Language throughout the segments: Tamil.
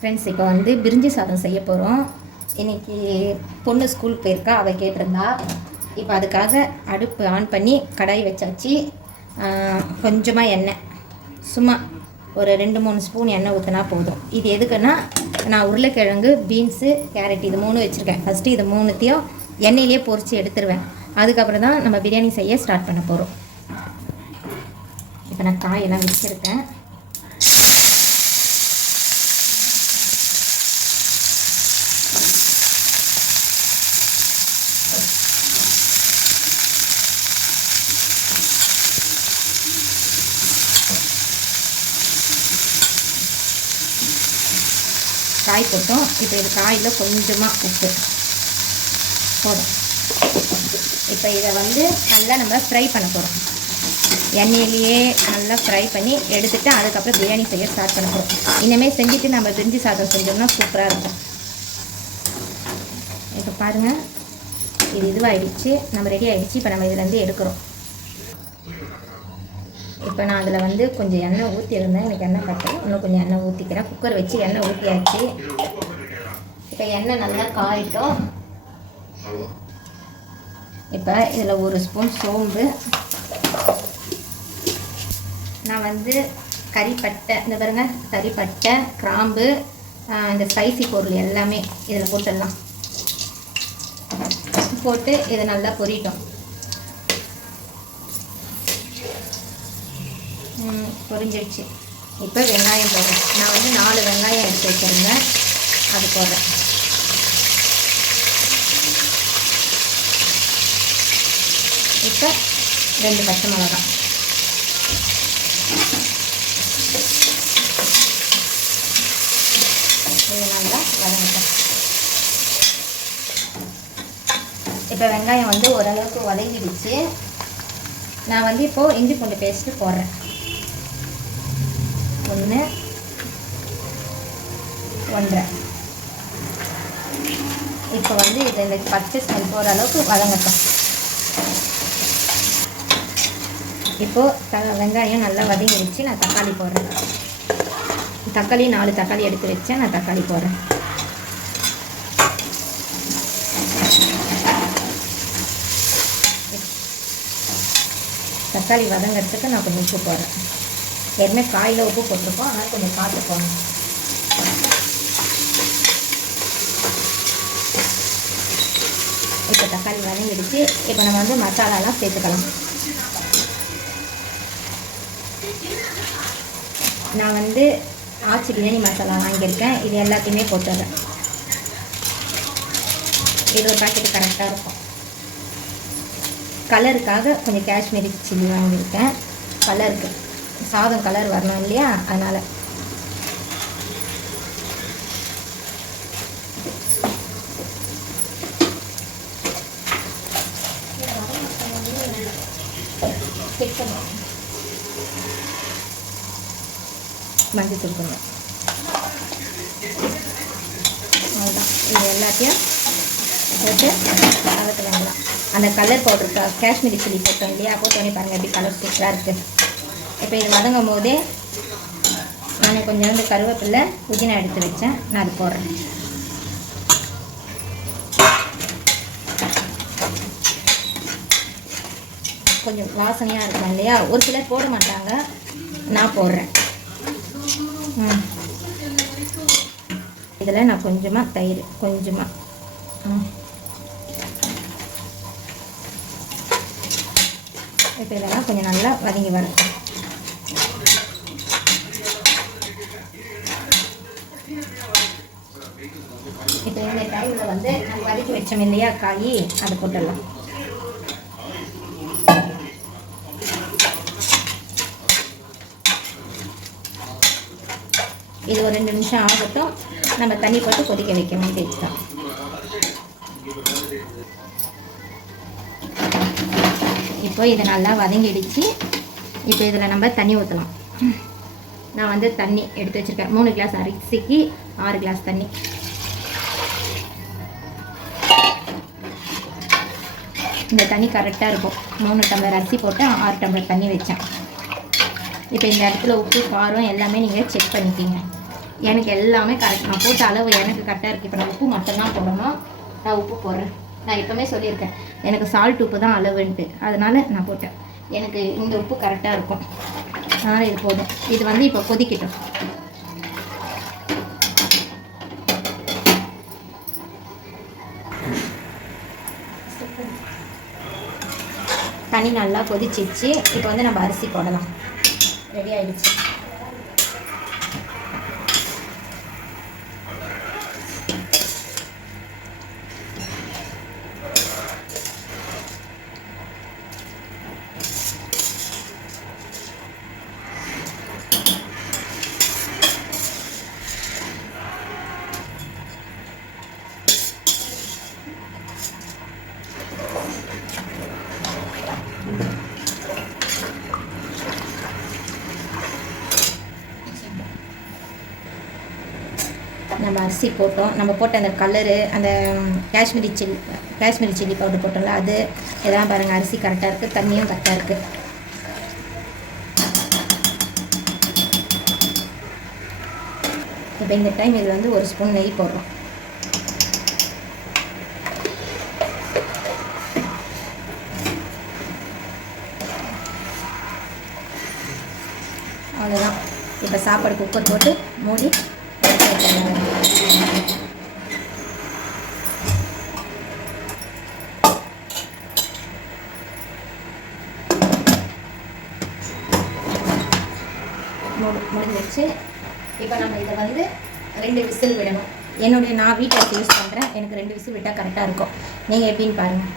ஃப்ரெண்ட்ஸ், இப்போ வந்து பிரிஞ்சி சாதம் செய்ய போகிறோம். இன்றைக்கி பொண்ணு ஸ்கூலுக்கு போயிருக்கா, அவள் கேட்டிருந்தா. இப்போ அதுக்காக அடுப்பு ஆன் பண்ணி கடாய் வச்சாச்சு. கொஞ்சமாக எண்ணெய், சும்மா ஒரு 2-3 ஸ்பூன் எண்ணெய் ஊற்றினா போதும். இது எதுக்குன்னா, நான் உருளைக்கிழங்கு, பீன்ஸு, கேரட் இது 3 வச்சுருக்கேன். ஃபஸ்ட்டு இது 3த்தையும் எண்ணெயிலே பொரித்து எடுத்துருவேன். அதுக்கப்புறம் தான் நம்ம பிரியாணி செய்ய ஸ்டார்ட் பண்ண போகிறோம். இப்போ நான் காயெல்லாம் வச்சுருக்கேன். காய் போட்டோம். இப்போ இது காயில் கொஞ்சமாக உப்பு போதும். இப்போ இதை வந்து நல்லா நம்ம ஃப்ரை பண்ண போகிறோம். எண்ணெயிலேயே நல்லா ஃப்ரை பண்ணி எடுத்துகிட்டு அதுக்கப்புறம் பிரியாணி செய்ய ஸ்டார்ட் பண்ண போகிறோம். இனிமேல் செஞ்சுட்டு நம்ம பிரிஞ்சி சாதம் செஞ்சோம்னா சூப்பராக இருக்கும். இப்போ பாருங்கள், இது இதுவாகிடுச்சு, நம்ம ரெடி ஆகிடுச்சு. இப்போ நம்ம இதுலேருந்து எடுக்கிறோம். இப்போ நான் அதில் வந்து கொஞ்சம் எண்ணெய் ஊற்றிருந்தேன். எனக்கு எண்ணெய் பட்டேன், இன்னும் கொஞ்சம் எண்ணெய் ஊற்றிக்கிறேன். குக்கர் வச்சு எண்ணெய் ஊற்றியாச்சு. இப்போ எண்ணெய் நல்லா காயிட்டோம். இப்போ இதில் 1 ஸ்பூன் சோம்பு, நான் வந்து கறிப்பட்டை, இந்த பாருங்கள், கறிப்பட்டை, கிராம்பு, இந்த ஸ்பைசி பொருள் எல்லாமே இதில் போட்டுடலாம். போட்டு இதை நல்லா பொரிட்டோம். பொரிஞ்சிடுச்சு. இப்போ வெங்காயம் போடுறேன். நான் வந்து 4 வெங்காயம் எடுத்து வச்சுருந்தேன், அது போடுறேன். இப்போ 2 பச்சை மிளகாய், இது நல்லா வதங்கிட்டேன். இப்போ வெங்காயம் வந்து ஓரளவுக்கு வதங்கிடுச்சு. நான் வந்து இப்போது இஞ்சி பூண்டு பேஸ்ட்டு போடுறேன். 1, 1.5. இப்போ வந்து இது இந்த பச்சை ஸ்மெல் போகிற அளவுக்கு வதங்கட்டும். இப்போது வெங்காயம் நல்லா வதங்கிடுச்சு. நான் தக்காளி போடுறேன். தக்காளி 4 தக்காளி எடுத்து வச்சேன். நான் தக்காளி போடுறேன். தக்காளி வதங்கிறதுக்கு நான் கொஞ்சம் உப்பு போடுறேன். ஏற்கனவே காயில் உப்பு போட்டிருக்கோம், அதனால் கொஞ்சம் பார்த்து போகணும். இப்போ தக்காளி வதங்கிடுச்சு. இப்போ நம்ம வந்து மசாலாலாம் சேர்த்துக்கலாம். நான் வந்து ஆச்சி பிரியாணி மசாலா வாங்கியிருக்கேன். இது எல்லாத்தையுமே போட்டுடுறேன். இது ஒரு பாக்கெட்டு கரெக்டாக இருக்கும். கலருக்காக கொஞ்சம் காஷ்மீரி சில்லி வாங்கியிருக்கேன். கலருக்கு சாதம் கலர் வரணும் இல்லையா, அதனால். மஞ்சள் தூள் கொஞ்சம், அவ்வளோதான். இது எல்லாத்தையும் போட்டு வதக்க வேண்டாம். அந்த கலர் பவுடருக்கு காஷ்மீரி சில்லி போட்டோம் இல்லையா, போட்டோன்னே பாருங்கள் எப்படி கலர் சூப்பராக இருக்குது. இப்போ இது வதங்கும் போதே நான் கொஞ்சம் கருவேப்பிலை, புதினா எடுத்து வச்சேன், நான் அது போடுறேன். கொஞ்சம் வாசனையாக இருக்கும் இல்லையா, ஒரு சிலர் போட மாட்டாங்க, நான் போடுறேன். இதில் நான் கொஞ்சமாக தயிர், கொஞ்சமாக இப்போ இதெல்லாம் கொஞ்சம் நல்லா வதங்கி வரட்டும். இப்போ இந்த டைமில் வந்து நம்ம வதக்கி வச்சோம் இல்லையா காய், அதை போட்டுடலாம். இது ஒரு 2 நிமிஷம் ஆகட்டும். நம்ம தண்ணி போட்டு கொதிக்க வைக்க வேண்டியது தான். இப்போ இது நல்லா வதங்கிடுச்சு. இப்போ இதில் நம்ம தண்ணி ஊற்றலாம். நான் வந்து தண்ணி எடுத்து வச்சுருக்கேன். 3 கிளாஸ் அரிசிக்கு 6 கிளாஸ் தண்ணி. இந்த தண்ணி கரெக்டாக இருக்கும். 3 டம்ளர் அரிசி போட்டு 6 டம்ளர் தண்ணி வச்சேன். இப்போ இந்த இடத்துல உப்பு காரம் எல்லாமே நீங்கள் செக் பண்ணிக்கிங்க. எனக்கு எல்லாமே கரெக்ட். நான் போட்ட அளவு எனக்கு கரெக்டாக இருக்குது. இப்போ நான் உப்பு மட்டும்தான் போடணும். நான் உப்பு போடுறேன். நான் எப்போவுமே சொல்லியிருக்கேன் எனக்கு சால்ட் உப்பு தான் அளவுன்ட்டு, அதனால் நான் போட்டேன். எனக்கு இந்த உப்பு கரெக்டாக இருக்கும், அதனால் இது போதும். இது வந்து இப்போ கொதிக்கட்டும். தண்ணி நல்லா கொதிச்சிச்சு. இப்போ வந்து நம்ம அரிசி போடலாம். ரெடி ஆகிடுச்சு. நம்ம அரிசி போட்டோம். நம்ம போட்ட அந்த கலரு, அந்த காஷ்மீரி சில்லி பவுடர் போட்டோம்ல, அது எல்லாம் பாருங்கள். அரிசி கரெக்டாக இருக்குது, தண்ணியும் கரெக்டாக இருக்குது. இப்போ இந்த டைம் இதில் வந்து 1 ஸ்பூன் நெய் போடுறோம். அவ்வளோதான். இப்போ சாப்பாடு குக்கர் போட்டு மூடி முடிஞ்சிச்சு. இப்போ நம்ம இதை வந்து 2 விசில் விடணும். நான் வீட்டில் யூஸ் பண்ணுறேன். எனக்கு 2 விசில் விட்டால் கரெக்டாக இருக்கும். நீங்கள் எப்படின்னு பாருங்கள்.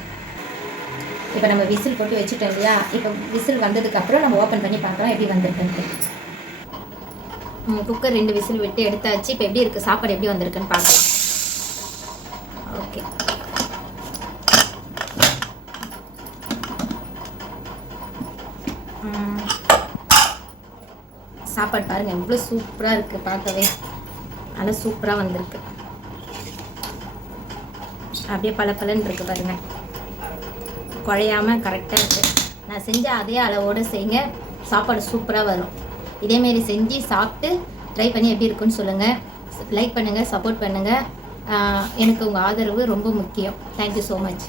இப்போ நம்ம விசில் போட்டு வச்சுட்டோம் இல்லையா? இப்போ விசில் வந்ததுக்கப்புறம் நம்ம ஓப்பன் பண்ணி பார்க்கலாம் எப்படி வந்திருக்குன்ட்டு. குக்கர் 2 விசில் விட்டு எடுத்தாச்சு. இப்போ எப்படி இருக்குது, சாப்பாடு எப்படி வந்திருக்குன்னு பார்க்கலாம். ஓகே, சாப்பாடு பாருங்கள் எவ்வளோ சூப்பராக இருக்குது. பார்க்கவே நல்லா சூப்பராக வந்திருக்கு. அப்படியே பலன்னு இருக்குது பாருங்கள். குழையாமல் கரெக்டாக இருக்குது. நான் செஞ்ச அதே அளவோடு செய்யுங்க, சாப்பாடு சூப்பராக வரும். இதேமாரி செஞ்சு சாப்பிட்டு ட்ரை பண்ணி எப்படி இருக்குன்னு சொல்லுங்கள். லைக் பண்ணுங்கள், சப்போர்ட் பண்ணுங்கள். எனக்கு உங்கள் ஆதரவு ரொம்ப முக்கியம். Thank you so much.